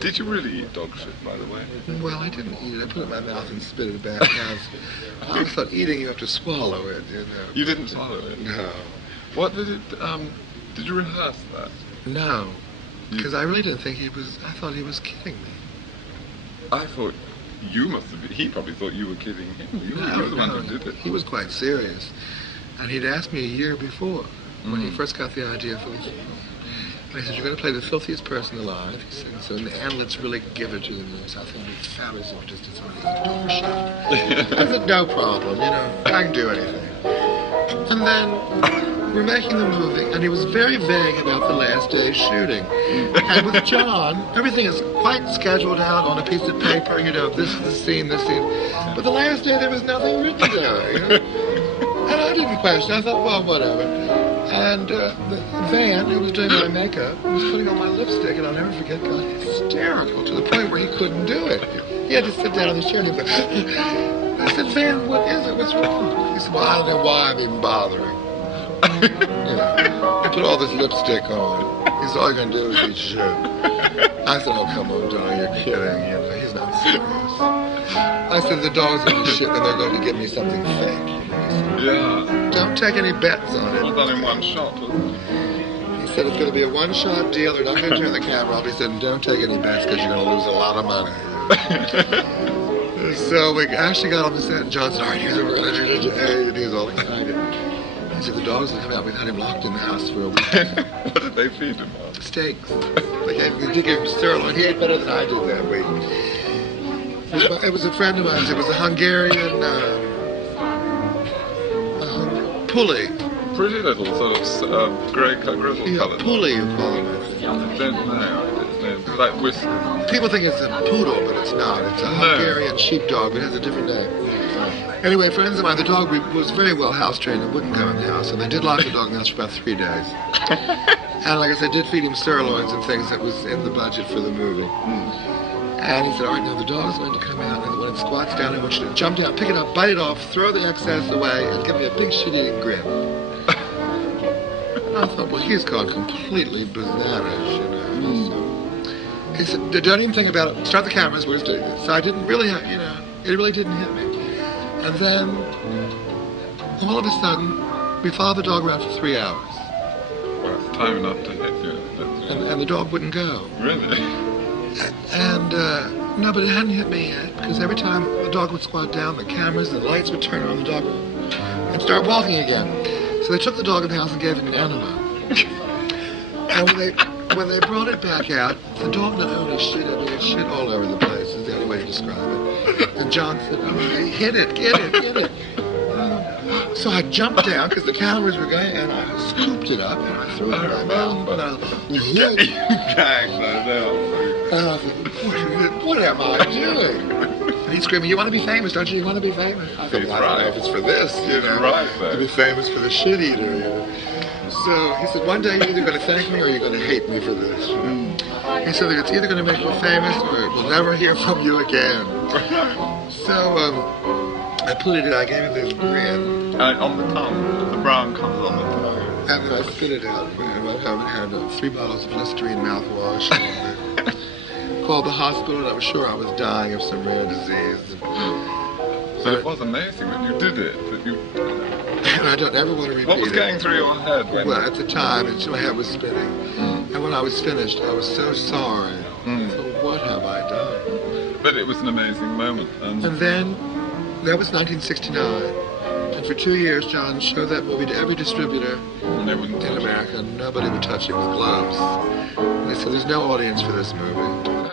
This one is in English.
Did you really eat dog shit, by the way? Well, I didn't eat it. I put it in my mouth and spit it back out. I always thought eating you have to swallow it, you know. You didn't swallow it? No. What did it, did you rehearse that? No. Because I really didn't think I thought he was kidding me. I thought you must have been, he probably thought you were kidding him. You were the one who did it. He was quite serious. And he'd asked me a year before, when he first got the idea for this. And he said, "You're going to play the filthiest person alive." He said, "So in the end, let's really give it to them." So I think it'd be fabulous if we just did something like a dog show. I said, "No problem, you know, I can do anything." And then we're making the movie, and he was very vague about the last day's shooting. And with John, everything is quite scheduled out on a piece of paper, you know, this is the scene, this scene. But the last day, there was nothing written down, you know? And I didn't question. I thought, well, whatever. And the Van, who was doing my makeup, was putting on my lipstick, and I'll never forget, got hysterical to the point where he couldn't do it. He had to sit down in the chair and he'd go, I said, "Van, what is it? What's wrong?" He said, "Well, I don't know why I'm even bothering." You know, he put all this lipstick on. He said, "All you're going to do is eat shit." I said, "Oh, come on, John, you're kidding. You know, he's not serious." I said, "The dog's going to be shit, and they're going to give me something fake." Yeah. Don't take any bets on it. It was done in one shot, wasn't it? He said it's going to be a one-shot deal. They're not going to turn the camera off. He said, "Don't take any bets because you're going to lose a lot of money." So we actually got on the set, and John said, "All right, here's what we're going to do today." And he was all excited. He said, "The dogs will come out. We've had him locked in the house for a week." What did they feed him on? Steaks. They gave him sirloin. He ate better than I did that week. It was a friend of mine. It was a Hungarian pulley. Pretty little sort of grey grizzle colour. Pulley, you call it. I don't know. It's like whiskers. People think it's a poodle, but it's not. It's a Hungarian sheepdog, but it has a different name. Anyway, friends of mine, the dog was very well house trained and wouldn't come in the house, and they did lock the dog in the house for about 3 days. And like I said, did feed him sirloins and things that was in the budget for the movie. And he said, "All right, now the dog's going to come out, and when it squats down, I want you to jump down, pick it up, bite it off, throw the excess away, and give me a big shit-eating grin." I thought, well, he's gone completely bananas, you know. So he said, "Don't even think about it. Start the cameras. We're doing this." So I didn't really, you know, it really didn't hit me. And then, all of a sudden, we followed the dog around for 3 hours. Well, it's time enough to hit you. And the dog wouldn't go. Really? And, no, but it hadn't hit me yet, because every time the dog would squat down, the cameras and the lights would turn on, the dog and start walking again. So they took the dog in the house and gave him an enema. And when they brought it back out, the dog not only shit, I mean, it shit all over the place, is the only way to describe it. And John said, "Oh, hit it, get it." So I jumped down, because the cameras were going, and I scooped it up, and I threw it in my mouth, and I was You gagged that out. And I thought, what am I doing? And he's screaming, "You want to be famous, don't you? You want to be famous?" I thought, He's well, I don't know if it's for this, you know. Right, though. To be famous for the shit eater, you know. So he said, "One day you're either going to thank me or you're going to hate me for this." You know? He said, "It's either going to make you famous or we'll never hear from you again." So I put it in, I gave him this grin. On the tongue, the brown comes on the tongue. And then I spit it out. And I had 3 bottles of Listerine mouthwash. And called the hospital, and I was sure I was dying of some rare disease. So it was amazing that you did it. And I don't ever want to repeat it. What was going through your head? Well, at the time, my head was spinning. And when I was finished, I was so sorry. So what have I done? But it was an amazing moment. And then, that was 1969. And for 2 years, John showed that movie to every distributor And they wouldn't in America. Nobody would touch it with gloves. And they said, "There's no audience for this movie."